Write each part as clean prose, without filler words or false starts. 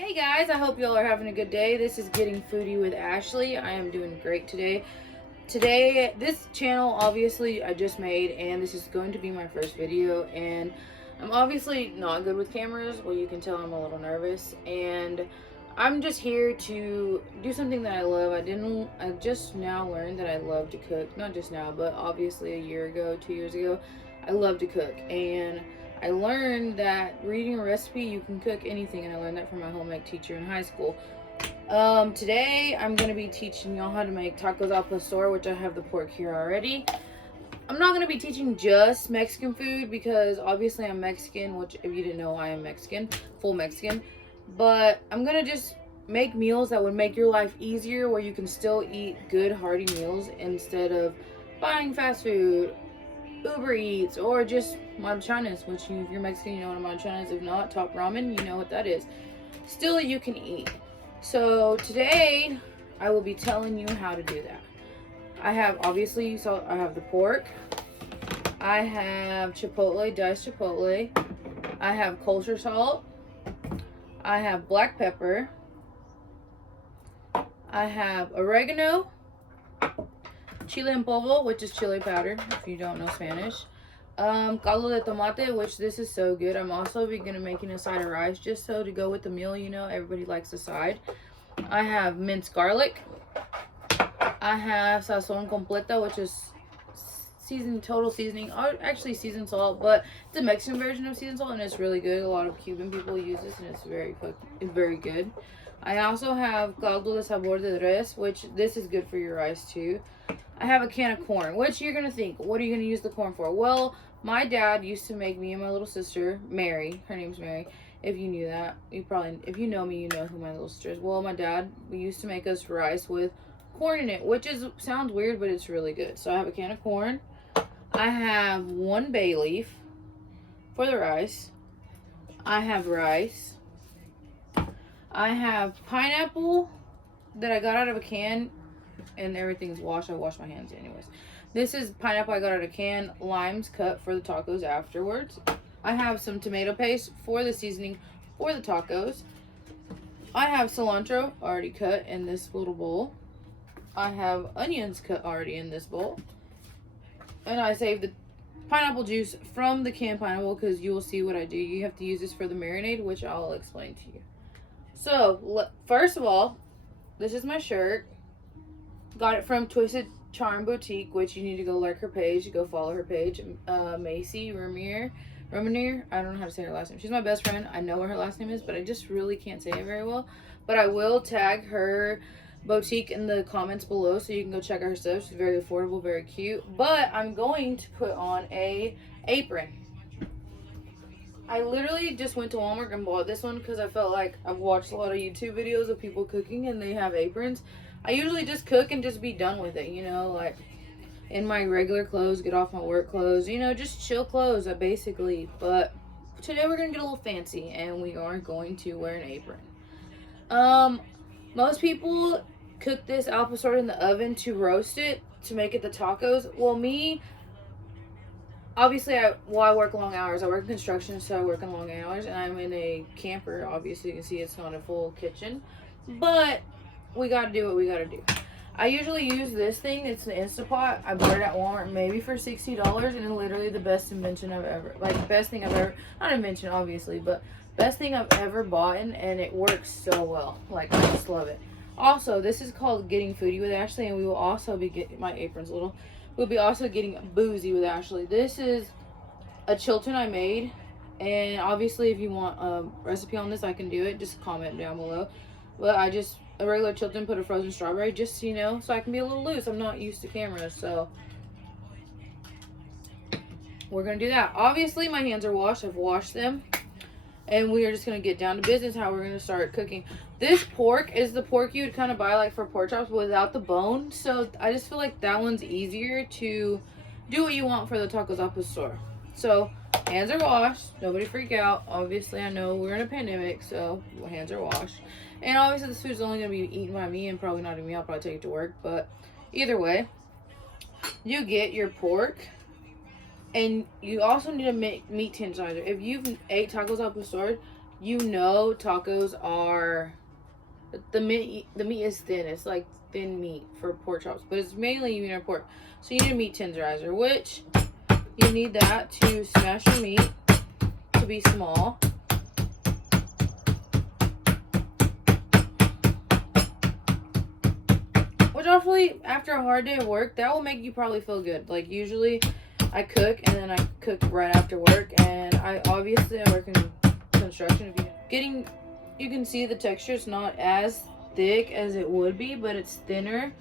Hey guys, I hope y'all are having a good day. This is Getting Foodie with Ashley. I am doing great today. This channel obviously I just made, and this is going to be my first video, and I'm obviously not good with cameras. Well, you can tell I'm a little nervous, and I'm just here to do something that I love. I just now learned that I love to cook. Not just now, but obviously a year ago, 2 years ago, I love to cook, and I learned that reading a recipe, you can cook anything, and I learned that from my home ec teacher in high school. Today I'm going to be teaching y'all how to make tacos al pastor, which I have the pork here already. I'm not going to be teaching just Mexican food because obviously I'm Mexican, which if you didn't know, I am Mexican, full Mexican. But I'm going to just make meals that would make your life easier, where you can still eat good, hearty meals instead of buying fast food, Uber Eats, or just manchanas, which if you're Mexican, you know what a manchana is. If not, top ramen, you know what that is. Still, you can eat. So today, I will be telling you how to do that. I have, obviously, so I have the pork. I have chipotle, diced chipotle. I have kosher salt. I have black pepper. I have oregano. Chile en polvo, which is chili powder, if you don't know Spanish. Caldo de tomate, which this is so good. I'm also going to making a side of rice just so to go with the meal. You know, everybody likes a side. I have minced garlic. I have sazon completa, which is total seasoning. Actually seasoned salt, but it's a Mexican version of seasoned salt, and it's really good. A lot of Cuban people use this, and it's very good. I also have caldo de sabor de res, which this is good for your rice too. I have a can of corn, which you're going to think, what are you going to use the corn for? Well, my dad used to make me and my little sister, Mary, her name's Mary, if you knew that. If you know me, you know who my little sister is. Well, my dad, we used to make us rice with corn in it, which sounds weird, but it's really good. So I have a can of corn. I have one bay leaf for the rice. I have rice. I have pineapple that I got out of a can, and everything's washed. I wash my hands anyways. This is pineapple I got out of a can. Limes cut for the tacos afterwards. I have some tomato paste for the seasoning for the tacos. I have cilantro already cut in this little bowl. I have onions cut already in this bowl. And I saved the pineapple juice from the canned pineapple because you will see what I do. You have to use this for the marinade, which I'll explain to you. So, first of all, this is my shirt. Got it from Twisted Charm Boutique, which you need to go like her page. Go follow her page. Macy Ramir. I don't know how to say her last name. She's my best friend. I know what her last name is, but I just really can't say it very well. But I will tag her boutique in the comments below so you can go check out her stuff. She's very affordable, very cute. But I'm going to put on a apron. I literally just went to Walmart and bought this one because I felt like I've watched a lot of YouTube videos of people cooking and they have aprons. I usually just cook and just be done with it, you know, like in my regular clothes, get off my work clothes, you know, just chill clothes, basically. But today we're going to get a little fancy, and we are going to wear an apron. Most people cook this al pastor in the oven to roast it, to make it the tacos. Well, me, obviously, I work long hours. I work in construction, so I work in long hours, and I'm in a camper. Obviously, you can see it's not a full kitchen, but we got to do what we got to do. I usually use this thing. It's an Instapot. I bought it at Walmart maybe for $60, and it's literally the best invention I've ever, best thing I've ever, not invention obviously, but best thing I've ever bought, and it works so well. Like, I just love it. Also, this is called Getting Foodie with Ashley, and we will also be getting, my apron's a little, we'll be also getting boozy with Ashley. This is a Chilton I made, and obviously if you want a recipe on this, I can do it. Just comment down below. But I just, a regular Chilton, put a frozen strawberry, just, you know, so I can be a little loose. I'm not used to cameras, so we're going to do that. Obviously, my hands are washed. I've washed them. And we are just going to get down to business, how we're going to start cooking. This pork is the pork you would kind of buy like for pork chops without the bone. So I just feel like that one's easier to do what you want for the tacos al pastor. So hands are washed. Nobody freak out. Obviously, I know we're in a pandemic, so hands are washed. And obviously, this food's only going to be eaten by me and probably not even me. I'll probably take it to work. But either way, you get your pork. And you also need a meat tenderizer. If you've ate tacos al pastor, you know tacos are, the meat is thin. It's like thin meat for pork chops, but it's mainly you need pork. So you need a meat tenderizer, which you need that to smash your meat to be small. Which hopefully after a hard day of work, that will make you probably feel good. Like usually I cook and then I cook right after work, and I work in construction. You can see the texture is not as thick as it would be, but it's thinner.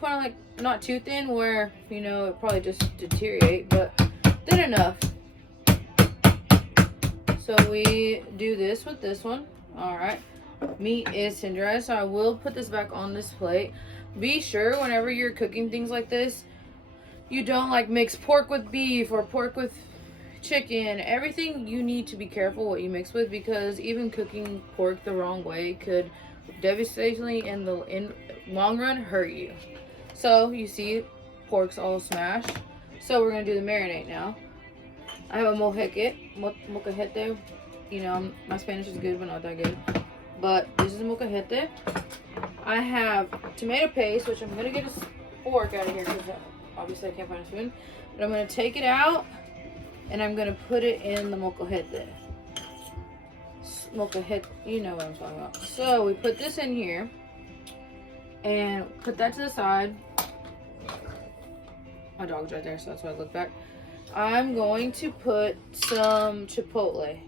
Kind of like not too thin where, you know, it probably just deteriorate, but thin enough. So we do this with this one. All right. Meat is tenderized, so I will put this back on this plate. Be sure whenever you're cooking things like this, you don't like mix pork with beef or pork with chicken. Everything you need to be careful what you mix with, because even cooking pork the wrong way could devastatingly in the long run hurt you. So you see pork's all smashed. So we're gonna do the marinade now. I have a molcajete. You know, my Spanish is good but not that good. But this is molcajete. I have tomato paste, which I'm gonna get a fork out of here because obviously I can't find a spoon. But I'm gonna take it out and I'm gonna put it in the molcajete. You know what I'm talking about. So we put this in here and put that to the side. My dog's right there, so that's why I look back. I'm going to put some chipotle.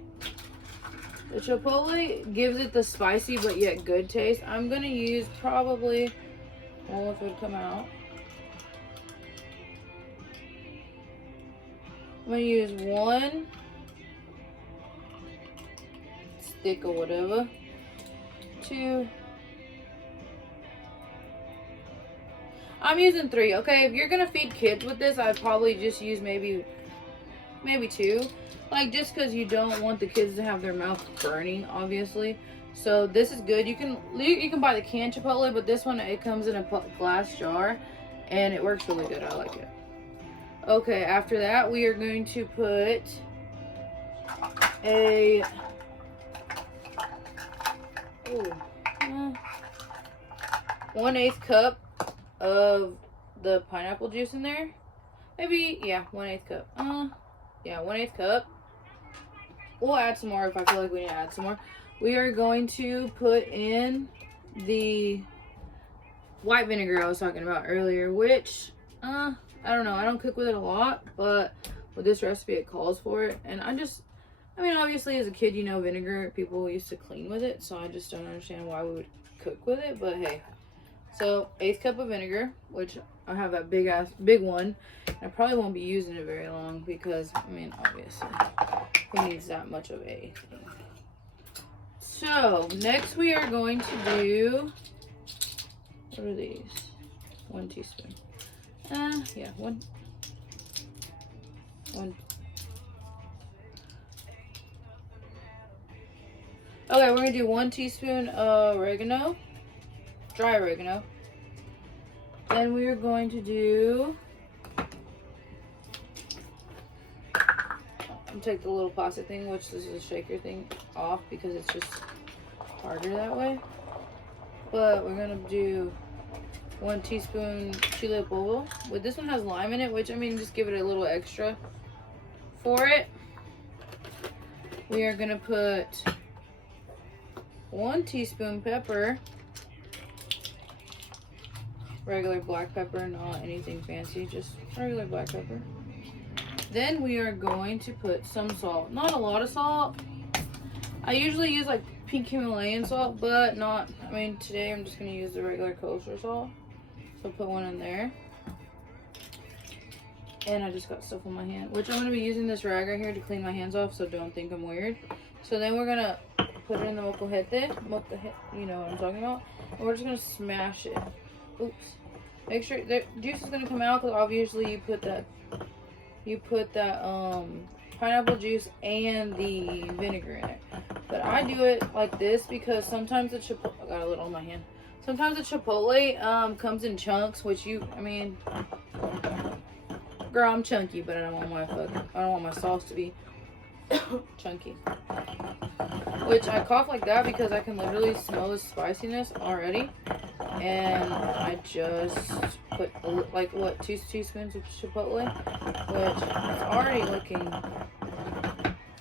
The chipotle gives it the spicy but yet good taste. I'm gonna use probably, well, if it would come out, I'm gonna use one stick or whatever. 2. I'm using 3. Okay, if you're gonna feed kids with this, I'd probably just use maybe 2. Like, just because you don't want the kids to have their mouth burning, obviously. So this is good. You can buy the canned chipotle, but this one, it comes in a glass jar, and it works really good. I like it. Okay, after that, we are going to put a 1/8 cup of the pineapple juice in there. Maybe, yeah, 1/8 cup. Yeah, 1/8 cup. We'll add some more if I feel like we need to add some more. We are going to put in the white vinegar I was talking about earlier, which, I don't know. I don't cook with it a lot, but with this recipe, it calls for it. And I mean, obviously, as a kid, you know, vinegar, people used to clean with it, so I just don't understand why we would cook with it, but hey. So, 1/8 cup of vinegar, which I have that big one. I probably won't be using it very long because, I mean, obviously, who needs that much of a thing? So, next we are going to do, what are these? 1 teaspoon. Yeah, one. Okay, we're going to do 1 teaspoon of oregano, dry oregano. Then we are going to do, I'll take the little plastic thing, which this is a shaker thing, off because it's just harder that way. But we're going to do 1 teaspoon chile polvo. But this one has lime in it, which, I mean, just give it a little extra for it. We are going to put 1 teaspoon pepper. Regular black pepper, not anything fancy, just regular black pepper. Then we are going to put some salt. Not a lot of salt. I usually use like pink Himalayan salt, but not, I mean, today I'm just going to use the regular kosher salt. So put 1 in there. And I just got stuff on my hand, which I'm going to be using this rag right here to clean my hands off, so don't think I'm weird. So then we're going to put it in the molcajete, you know what I'm talking about. And we're just going to smash it. Oops. Make sure the juice is going to come out because obviously you put that pineapple juice and the vinegar in it. But I do it like this because sometimes the chipotle, I got a little on my hand. Sometimes the chipotle comes in chunks, which I mean, girl, I'm chunky, but I don't want my sauce to be. chunky. Which I cough like that because I can literally smell the spiciness already. And I just put like what, 2 teaspoons of chipotle, which is already looking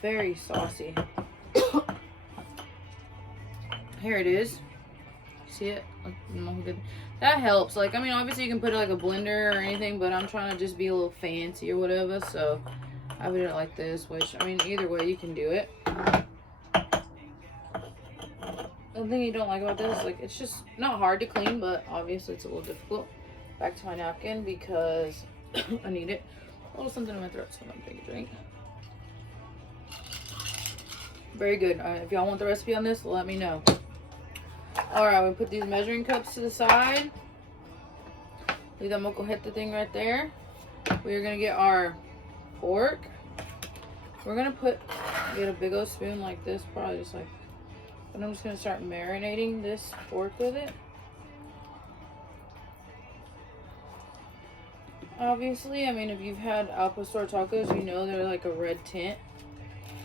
very saucy. Here it is. See it? That helps. Like, I mean, obviously you can put it like a blender or anything, but I'm trying to just be a little fancy or whatever, so I would do it like this, which, I mean, either way you can do it. The thing you don't like about this is, like, it's just not hard to clean, but obviously it's a little difficult. Back to my napkin because I need it. A little something in my throat, so I'm gonna take a drink. Very good. If y'all want the recipe on this, let me know. Alright, we put these measuring cups to the side. Leave that mocohete thing right there. We're gonna get our pork. We're gonna get a big old spoon like this, probably just like, and I'm just gonna start marinating this pork with it. Obviously, I mean, if you've had al pastor tacos, you know they're like a red tint.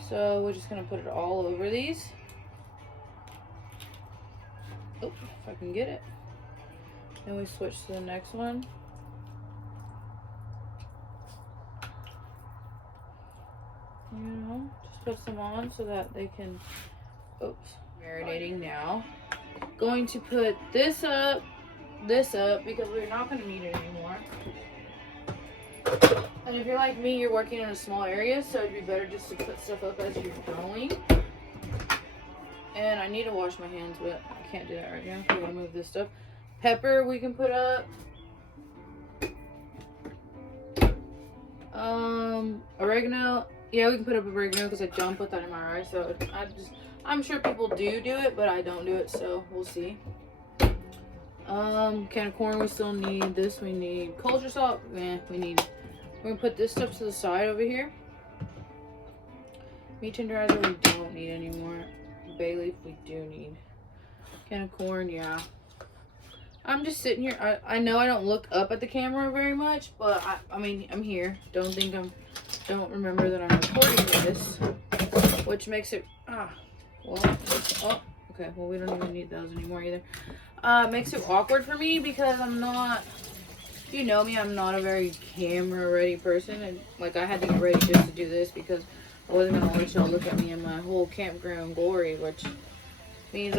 So we're just gonna put it all over these. Oh, if I can get it. Then we switch to the next one. You know, just put some on so that they can, oops, marinating now. Going to put this up, because we're not going to need it anymore. And if you're like me, you're working in a small area, so it'd be better just to put stuff up as you're going. And I need to wash my hands, but I can't do that right now. We're gonna move this stuff. Pepper we can put up. Oregano. Yeah, we can put up oregano because I don't put that in my rice. So I'm sure people do it, but I don't do it. So we'll see. Can of corn we still need. This we need. Kosher salt. Yeah, we need. We're gonna put this stuff to the side over here. Meat tenderizer we don't need anymore. Bay leaf we do need. Can of corn, yeah. I'm just sitting here. I know I don't look up at the camera very much, but I mean, I'm here. Don't remember that I'm recording this, which makes it, okay, well, we don't even need those anymore either. Makes it awkward for me because I'm not, you know me, I'm not a very camera ready person, and like I had to get ready just to do this because I wasn't gonna let y'all look at me in my whole campground glory, which means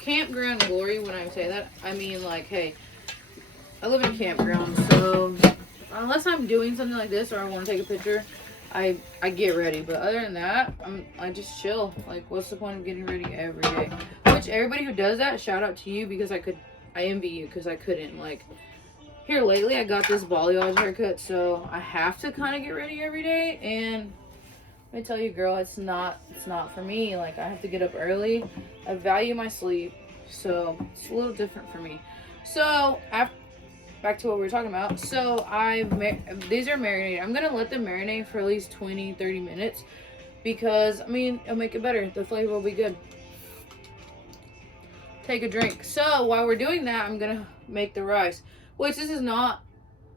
campground glory. When I say that, I mean like, hey, I live in a campground, so unless I'm doing something like this or I want to take a picture, I get ready. But other than that, I just chill. Like, what's the point of getting ready every day? Which everybody who does that, shout out to you, because I envy you because I couldn't. Like, here lately, I got this balayage haircut, so I have to kind of get ready every day, and let me tell you, girl, it's not for me. Like, I have to get up early. I value my sleep, so it's a little different for me. So, back to what we were talking about. So, these are marinated. I'm going to let them marinate for at least 20, 30 minutes because, I mean, it'll make it better. The flavor will be good. Take a drink. So, while we're doing that, I'm going to make the rice, which this is not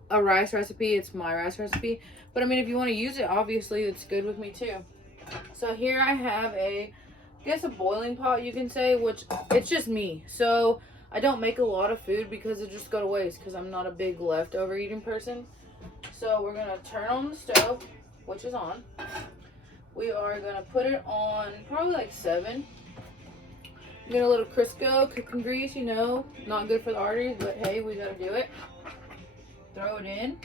a rice recipe. It's my rice recipe. But I mean, if you want to use it, obviously it's good with me too. So here I have I guess a boiling pot, you can say, which it's just me. So I don't make a lot of food because it just go to waste because I'm not a big leftover eating person. So we're going to turn on the stove, which is on. We are going to put it on probably like 7. Get a little Crisco cooking grease, you know, not good for the arteries, but hey, we got to do it. Throw it in.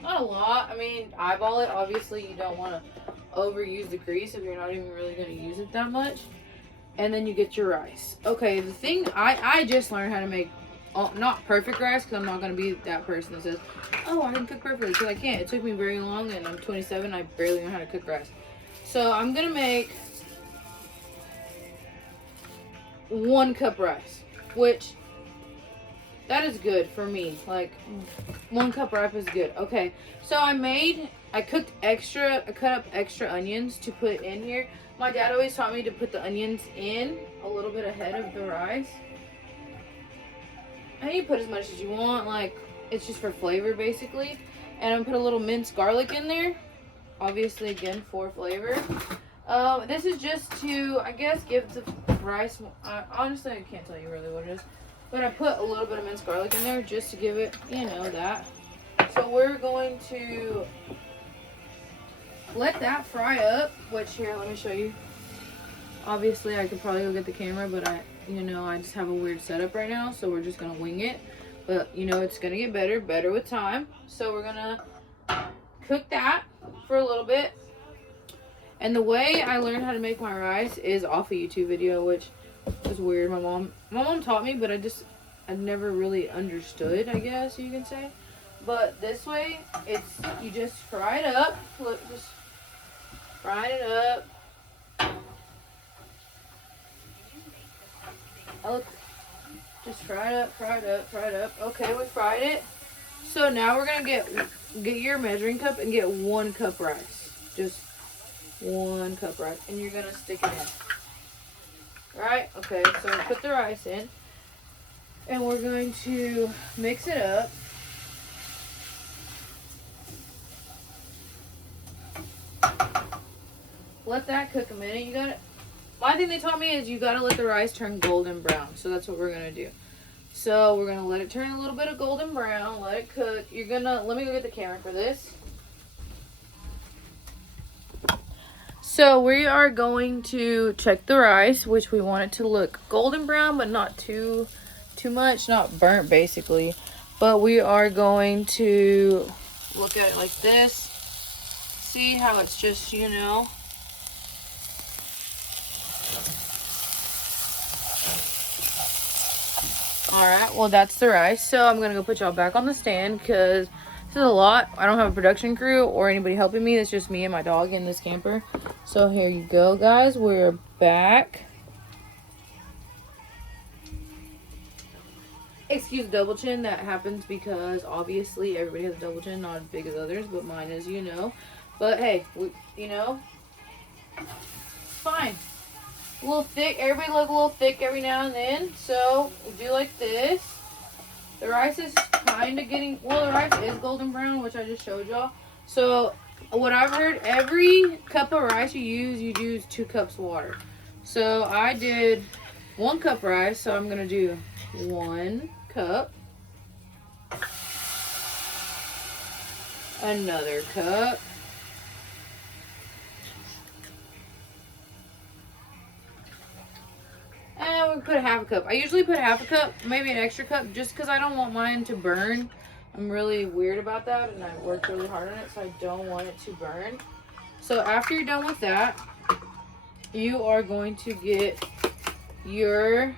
Not a lot. I mean, eyeball it. Obviously, you don't want to overuse the grease if you're not even really going to use it that much. And then you get your rice. Okay, the thing, I just learned how to make, not perfect rice, because I'm not going to be that person that says, oh, I can cook perfectly, because I can't. It took me very long, and I'm 27, I barely know how to cook rice. So, I'm going to make 1 cup rice, which that is good for me. Like, 1 cup rice is good. Okay, so I cut up extra onions to put in here. My dad always taught me to put the onions in a little bit ahead of the rice. And you put as much as you want. Like, it's just for flavor, basically. And I'm gonna put a little minced garlic in there. obviously again for flavor. This is just to, I guess, give the rice, honestly I can't tell you really what it is, but I put a little bit of minced garlic in there just to give it, you know, that. So we're going to let that fry up, which here, let me show you. Obviously I could probably go get the camera, but I just have a weird setup right now, so we're just gonna wing it. But you know, it's gonna get better with time. So we're gonna cook that for a little bit. And the way I learned how to make my rice is off a YouTube video, which is weird. My mom taught me, but I never really understood, I guess you can say. But this way, you just fry it up. Look, just fry it up. Oh, just fry it up. Okay, we fried it. So now we're gonna get your measuring cup and get 1 cup rice. Just 1 cup rice, and you're gonna stick it in. Right? Okay, so we put the rice in, and we're going to mix it up. Let that cook a minute. You gotta. One thing they taught me is you gotta let the rice turn golden brown. So that's what we're gonna do. So we're gonna let it turn a little bit of golden brown. Let it cook. Let me go get the camera for this. So we are going to check the rice, which we want it to look golden brown, but not too much, not burnt basically. But we are going to look at it like this. See how it's just, you know. Alright, well that's the rice. So I'm gonna go put y'all back on the stand because this is a lot. I don't have a production crew or anybody helping me. It's just me and my dog in this camper. So here you go, guys. We're back. Excuse the double chin. That happens because obviously everybody has a double chin. Not as big as others, but mine is, you know. But hey, fine. A little thick. Everybody look a little thick every now and then. So we do like this. The rice is kind of getting, well, the rice is golden brown, which I just showed y'all. So what I've heard, every cup of rice you use 2 cups water. So I did 1 cup rice, so I'm gonna do 1 cup, another cup, and we put a half a cup. I usually put half a cup, maybe an extra cup, just because I don't want mine to burn. I'm really weird about that, and I worked really hard on it, so I don't want it to burn. So after you're done with that, you are going to get your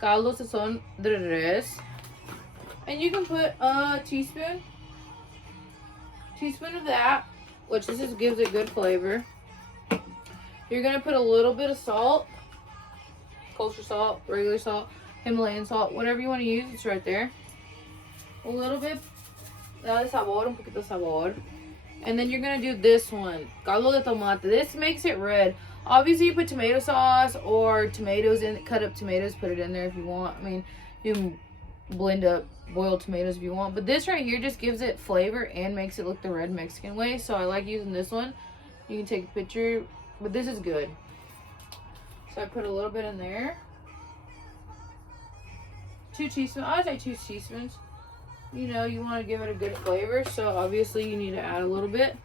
caldo sazón de res, and you can put a teaspoon of that, which this just gives it good flavor. You're gonna put a little bit of salt, kosher salt, regular salt, Himalayan salt, whatever you want to use, it's right there. A little bit de sabor, un poquito de sabor. And then you're gonna do this one, caldo de tomate. This makes it red. Obviously you put tomato sauce or tomatoes in, cut up tomatoes, put it in there if you want. I mean, you can blend up boiled tomatoes if you want, but this right here just gives it flavor and makes it look the red Mexican way. So I like using this one. You can take a picture, but this is good. So I put a little bit in there. 2 teaspoons, I would say 2 teaspoons. You know, you want to give it a good flavor, so obviously you need to add a little bit.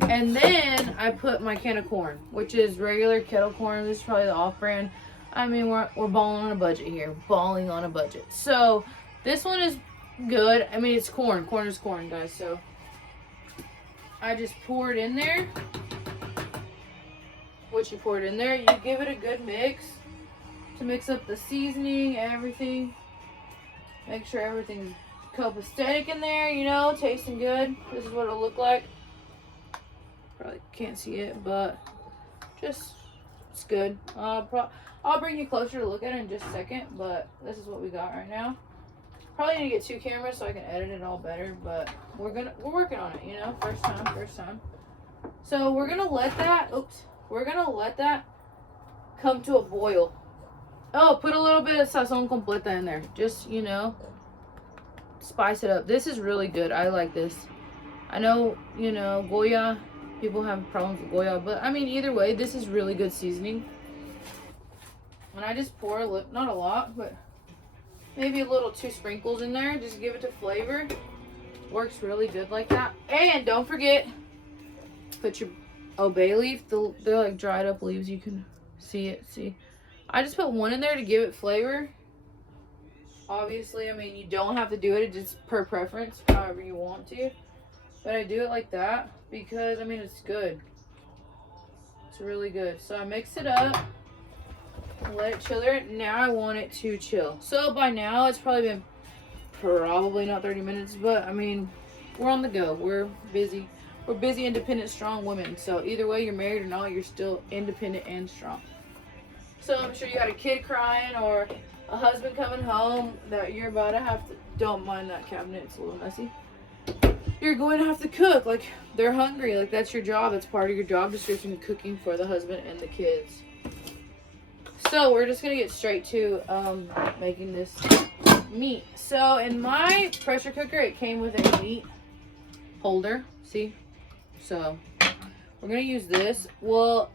And then I put my can of corn, which is regular kettle corn. This is probably the off-brand. I mean, we're balling on a budget here. Balling on a budget. So this one is good. I mean, it's corn. Corn is corn, guys. So I just pour it in there. Once you pour it in there, you give it a good mix to mix up the seasoning, everything. Make sure everything's copacetic in there, you know, tasting good. This is what it'll look like. Probably can't see it, but just, it's good. I'll bring you closer to look at it in just a second, but this is what we got right now. Probably need to get 2 cameras so I can edit it all better, but we're working on it, you know, first time. So we're gonna let that, come to a boil. Oh, put a little bit of sazon completa in there. Just, you know, spice it up. This is really good. I like this. I know, you know, Goya People have problems with Goya, but I mean, either way, this is really good seasoning. And I just pour not a lot, but maybe a little 2 sprinkles in there. Just give it to flavor. Works really good like that. And don't forget, put your bay leaf. They're like dried up leaves. You can see it. See, I just put 1 in there to give it flavor. Obviously, I mean, you don't have to do it. It's just per preference, however you want to. But I do it like that because, I mean, it's good. It's really good. So I mix it up. Let it chill there. Now I want it to chill. So by now, it's probably been not 30 minutes. But, I mean, we're on the go. We're busy. We're busy, independent, strong women. So either way, you're married or not, you're still independent and strong. So I'm sure you got a kid crying or a husband coming home that you're about to have to, don't mind that cabinet, it's a little messy. You're going to have to cook, like they're hungry, like that's your job, that's part of your job description, cooking for the husband and the kids. So we're just gonna get straight to making this meat. So in my pressure cooker, it came with a meat holder, see? So we're gonna use this. Well,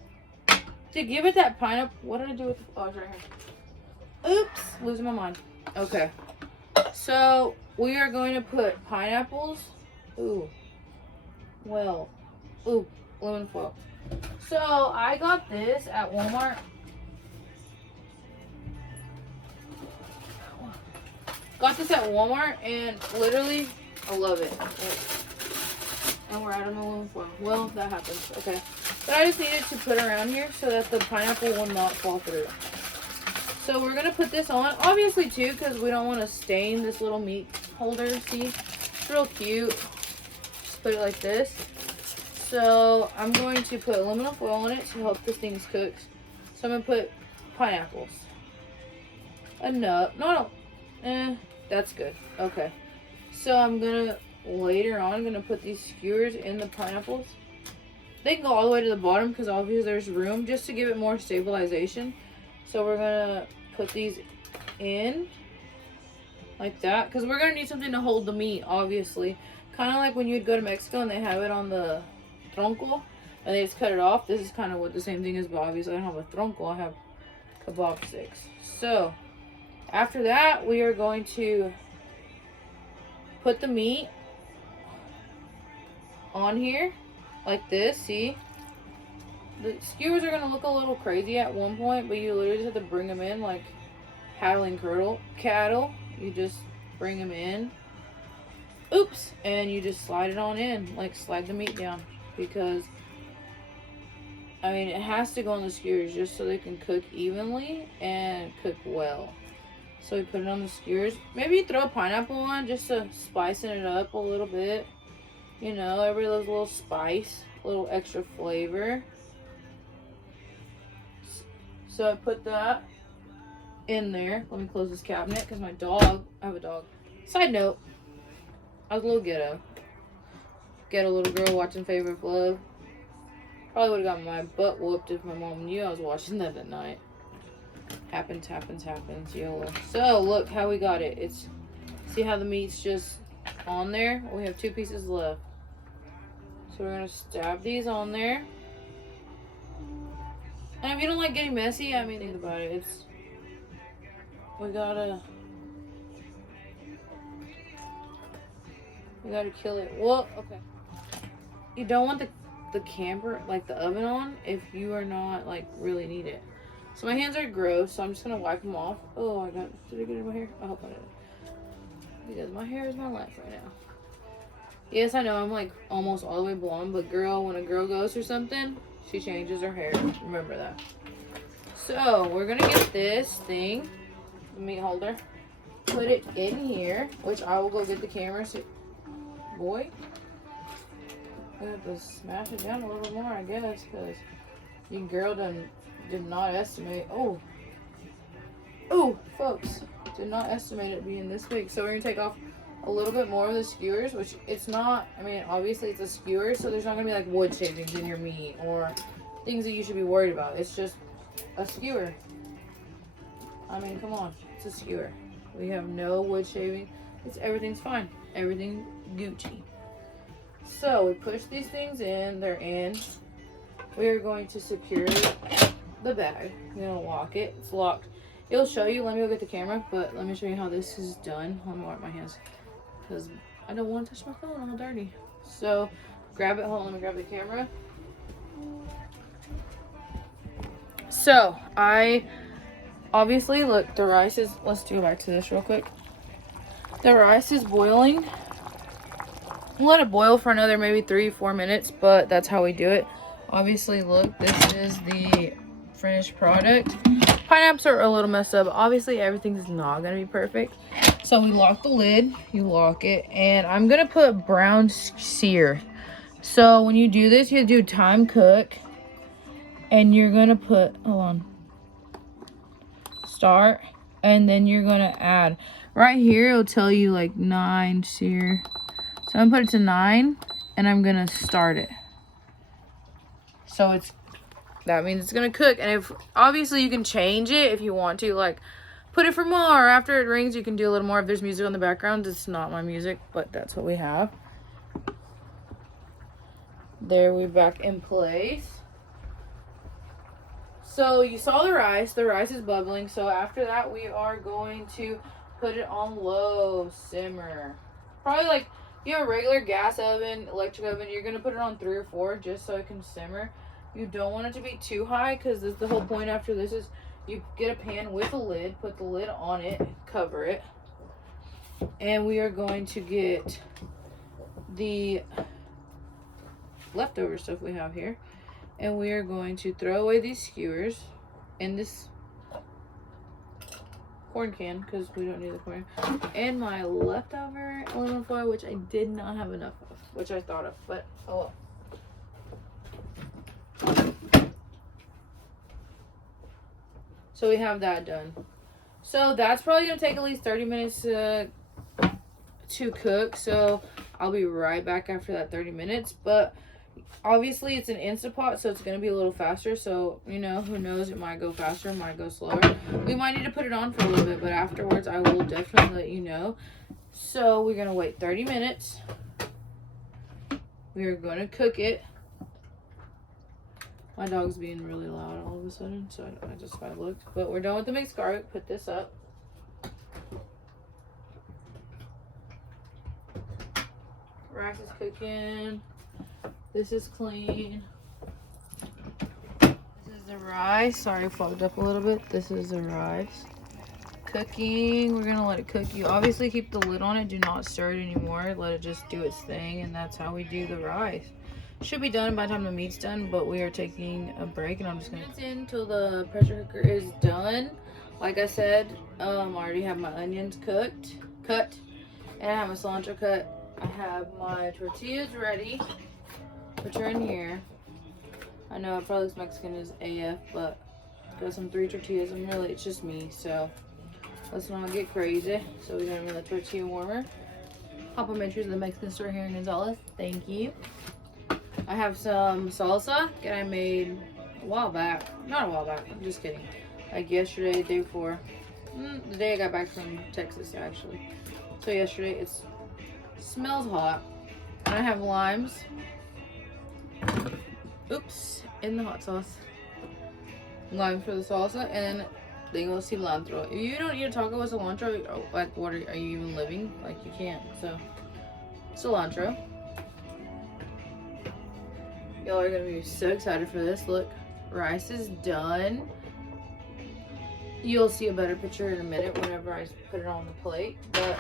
to give it that pineapple, what did I do with the, oh, it's right here. Oops, losing my mind. Okay, so we are going to put pineapples. Ooh, well, ooh, aluminum foil. So I got this at Walmart. Got this at Walmart and literally, I love it. And we're out of aluminum foil. Well, that happens. Okay, but I just needed to put around here so that the pineapple will not fall through. So we're gonna put this on, obviously too, because we don't want to stain this little meat holder. See, it's real cute. Just put it like this. So I'm going to put aluminum foil on it to help this thing's cooked. So I'm gonna put pineapples. Enough, not a, that's good. Okay. So I'm gonna later on, I'm gonna put these skewers in the pineapples. They can go all the way to the bottom because obviously there's room just to give it more stabilization. So we're gonna put these in like that because we're gonna need something to hold the meat, obviously. Kind of like when you'd go to Mexico and they have it on the tronco and they just cut it off. This is kind of what the same thing is, but obviously I don't have a tronco, I have kebab sticks. So after that, we are going to put the meat on here like this. See, the skewers are gonna look a little crazy at one point, but you literally just have to bring them in like haddling cattle. You just bring them in, oops, and you just slide it on in, like slide the meat down, because I mean it has to go on the skewers just so they can cook evenly and cook well. So we put it on the skewers. Maybe throw a pineapple on just to spicing it up a little bit. You know, everybody loves a little spice, a little extra flavor. So I put that in there. Let me close this cabinet because my dog, I have a dog. Side note, I was a little ghetto. Ghetto little girl watching Favorite Love. Probably would have got my butt whooped if my mom knew I was watching that at night. Happens, YOLO. So look how we got it. It's, see how the meat's just on there? We have 2 pieces left. So we're gonna stab these on there. And if you don't like getting messy, I mean, think about it. We gotta kill it. Well, okay. You don't want the camper, like the oven on, if you are not like really need it. So my hands are gross, so I'm just gonna wipe them off. Oh, did I get it in my hair? I hope I did. Because my hair is my life right now. Yes, I know I'm like almost all the way blonde, but girl, when a girl goes through something, she changes her hair. Remember that. So we're gonna get this thing, the meat holder, put it in here, which I will go get the camera. So, boy, I have to smash it down a little more, I guess, because your girl did not estimate. Oh, folks, did not estimate it being this big. So we're gonna take off a little bit more of the skewers, which it's not, I mean, obviously it's a skewer, so there's not gonna be like wood shavings in your meat or things that you should be worried about. It's just a skewer. I mean, come on, it's a skewer. We have no wood shaving. Everything's fine. Everything Gucci. So we push these things in, they're in. We are going to secure the bag. You're gonna lock it, it's locked. It'll show you, let me go get the camera, but let me show you how this is done. Let me wipe my hands because I don't want to touch my phone, I'm all dirty. So grab it, hold on, let me grab the camera. So I obviously, look, the rice is, let's go back to this real quick. The rice is boiling. Let it boil for another maybe 3-4 minutes, but that's how we do it. Obviously, look, this is the finished product. Pineapples are a little messed up. Obviously, everything's not gonna be perfect. So we lock the lid, you lock it, and I'm gonna put brown sear. So when you do this, you do time cook, and you're gonna put, hold on, start, and then you're gonna add. Right here, it'll tell you like 9 sear. So I'm gonna put it to 9, and I'm gonna start it. So that means it's gonna cook. And if obviously you can change it if you want to, like put it for more. After it rings, you can do a little more. If there's music on the background, it's not my music, but that's what we have. There, we're back in place. So you saw the rice is bubbling. So after that, we are going to put it on low simmer. Probably like, you have a regular gas oven, electric oven, you're gonna put it on 3 or 4 just so it can simmer. You don't want it to be too high, because the whole point after this is you get a pan with a lid, put the lid on it, cover it, and we are going to get the leftover stuff we have here, and we are going to throw away these skewers in this corn can, because we don't need the corn, and my leftover aluminum foil, which I did not have enough of, which I thought of, but oh well. So we have that done. So that's probably gonna take at least 30 minutes to cook. So I'll be right back after that 30 minutes. But obviously it's an Instant Pot, so it's gonna be a little faster. So, you know, who knows, it might go faster, it might go slower. We might need to put it on for a little bit, but afterwards I will definitely let you know. So we're gonna wait 30 minutes. We are gonna cook it. My dog's being really loud all of a sudden, so I just gotta look. But we're done with the mixed garlic. Put this up. Rice is cooking. This is clean. This is the rice. Sorry, I fogged up a little bit. This is the rice. Cooking. We're gonna let it cook. You obviously keep the lid on it. Do not stir it anymore. Let it just do its thing, and that's how we do the rice. Should be done by the time the meat's done, but we are taking a break, and I'm just gonna minutes in until the pressure cooker is done. Like I said, I already have my onions cut, and I have my cilantro cut. I have my tortillas ready, which are in here. I know it probably looks Mexican as AF, but got some 3 tortillas, and really it's just me, so let's not get crazy. So we're gonna run the tortilla warmer. Complimentary to the Mexican store here in Gonzales. Thank you. I have some salsa that I made a while back. Not a while back, I'm just kidding. Like yesterday, the day before. The day I got back from Texas, actually. So yesterday, it smells hot. And I have limes. Oops, in the hot sauce. Lime for the salsa, and tengo cilantro. If you don't eat a taco with cilantro, like, what are you even living? Like, you can't. So, cilantro. Y'all are gonna be so excited for this. Look, rice is done. You'll see a better picture in a minute whenever I put it on the plate. But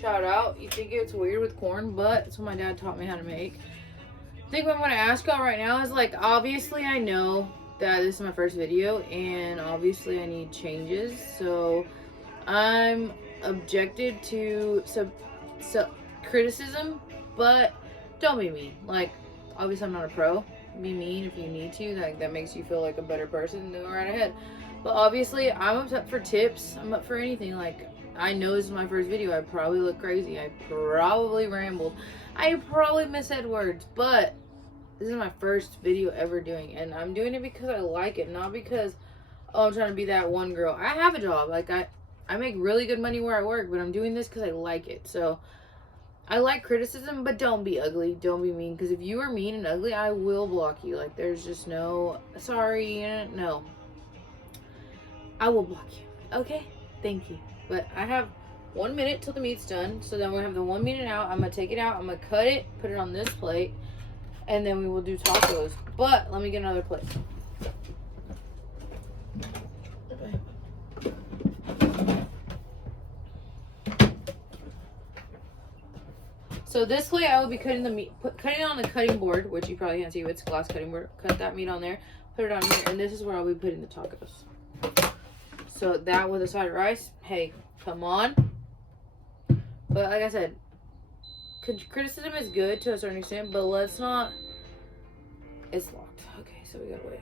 shout out. You think it's weird with corn, but it's what my dad taught me how to make. I think what I'm gonna ask y'all right now is, like, obviously I know that this is my first video, and obviously I need changes. So I'm objected to some criticism, but don't be mean. Like, obviously I'm not a pro. Be mean if you need to. Like, that makes you feel like a better person. Go right ahead. But obviously I'm up for tips. I'm up for anything. Like, I know this is my first video. I probably look crazy. I probably rambled. I probably missaid words. But this is my first video ever doing. And I'm doing it because I like it. Not because, oh, I'm trying to be that one girl. I have a job. Like, I make really good money where I work. But I'm doing this because I like it. So I like criticism, but don't be ugly. Don't be mean. Because if you are mean and ugly, I will block you. Like, there's just no, sorry, no. I will block you. Okay? Thank you. But I have 1 minute till the meat's done. So then we have the 1 minute out. I'm going to take it out. I'm going to cut it, put it on this plate. And then we will do tacos. But let me get another plate. So this plate, I will be cutting the meat, cutting it on the cutting board, which you probably can't see. It's a glass cutting board. Cut that meat on there, put it on here, and this is where I'll be putting the tacos. So that with a side of rice, hey, come on. But like I said, criticism is good to a certain extent, but let's not. It's locked. Okay, so we gotta wait.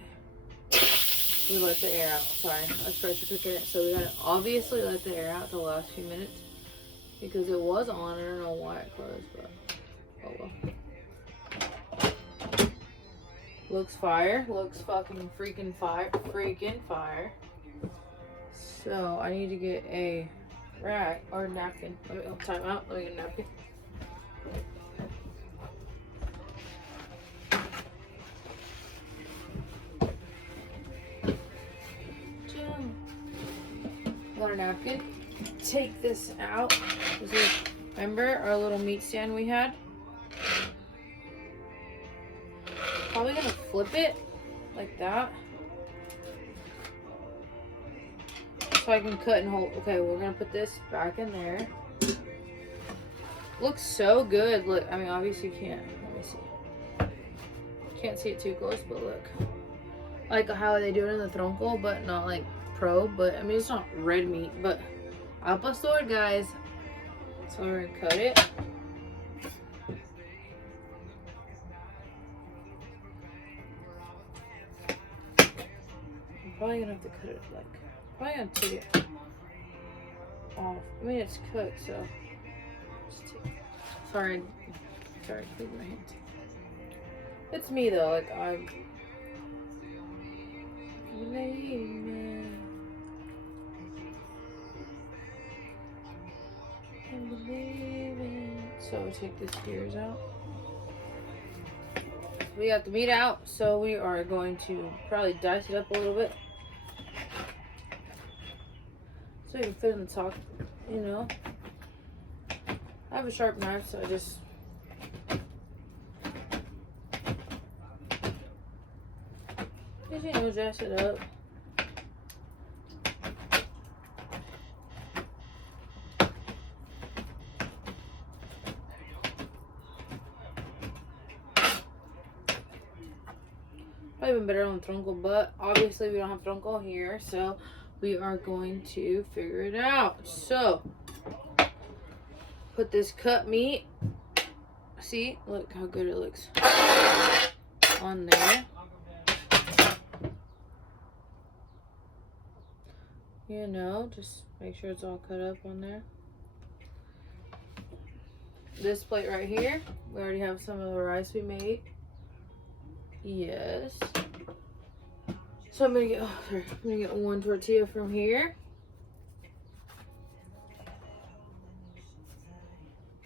We let the air out. Sorry, I was pressure cooking it, so we gotta obviously let the air out the last few minutes. Because it was on, I don't know why it closed, but oh well. Looks fire. Looks fucking freaking fire. Freaking fire. So I need to get a rag or a napkin. Let me time out. Let me get a napkin. Got a napkin. Take this out. Remember our little meat stand we had? Probably gonna flip it like that. So I can cut and hold. Okay, we're gonna put this back in there. Looks so good. Look, I mean, obviously you can't. Let me see. Can't see it too close, but look. Like how they do it in the tronco, but not like pro. But I mean, it's not red meat, but al pastor, guys. So we're gonna cut it. I'm probably gonna have to cut it like. Probably gonna take it off. I mean, it's cooked, so. Sorry, clean my hands. It's me though. Like I'm. So we take the spears out. We got the meat out, so we are going to probably dice it up a little bit. So you can fit in the top, you know. I have a sharp knife, so I just dice it up. Probably been better on the tronco, but obviously we don't have tronco here, so we are going to figure it out. So put this cut meat. See, look how good it looks on there. You know, just make sure it's all cut up on there. This plate right here, we already have some of the rice we made. Yes. So I'm gonna get one tortilla from here.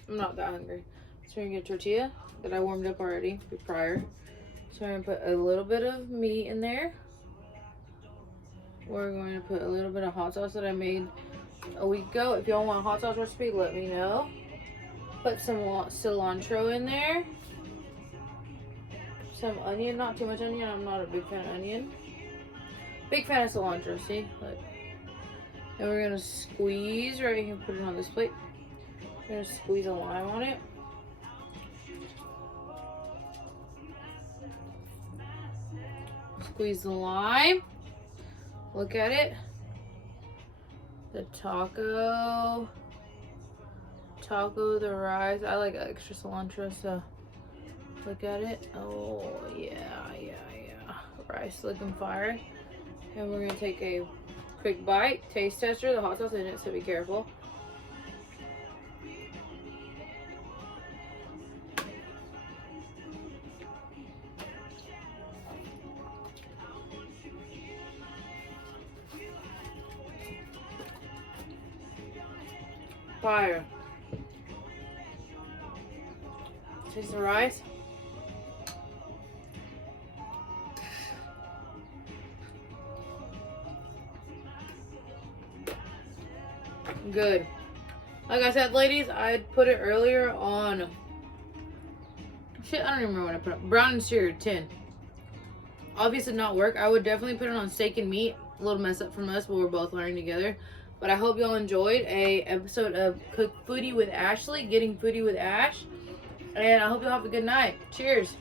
I'm not that hungry. So we're gonna get a tortilla that I warmed up already prior. So I'm gonna put a little bit of meat in there. We're going to put a little bit of hot sauce that I made a week ago. If y'all want a hot sauce recipe, let me know. Put some cilantro in there. Some onion, not too much onion. I'm not a big fan of onion. Big fan of cilantro, see? Look. And we're gonna squeeze right here, put it on this plate. We're gonna squeeze a lime on it. Squeeze the lime. Look at it. The taco, the rice. I like extra cilantro, so look at it. Oh, yeah. Rice looking fire. And we're gonna take a quick bite. Taste tester, the hot sauce in it, so be careful. Fire. Taste the rice. Good. Like I said, ladies, I put it earlier on. Shit, I don't even remember when I put it. Brown and seared 10. Obviously, not work. I would definitely put it on steak and meat. A little mess up from us, but we're both learning together. But I hope y'all enjoyed a episode of Cook Foodie with Ashley, Getting Foodie with Ash. And I hope y'all have a good night. Cheers.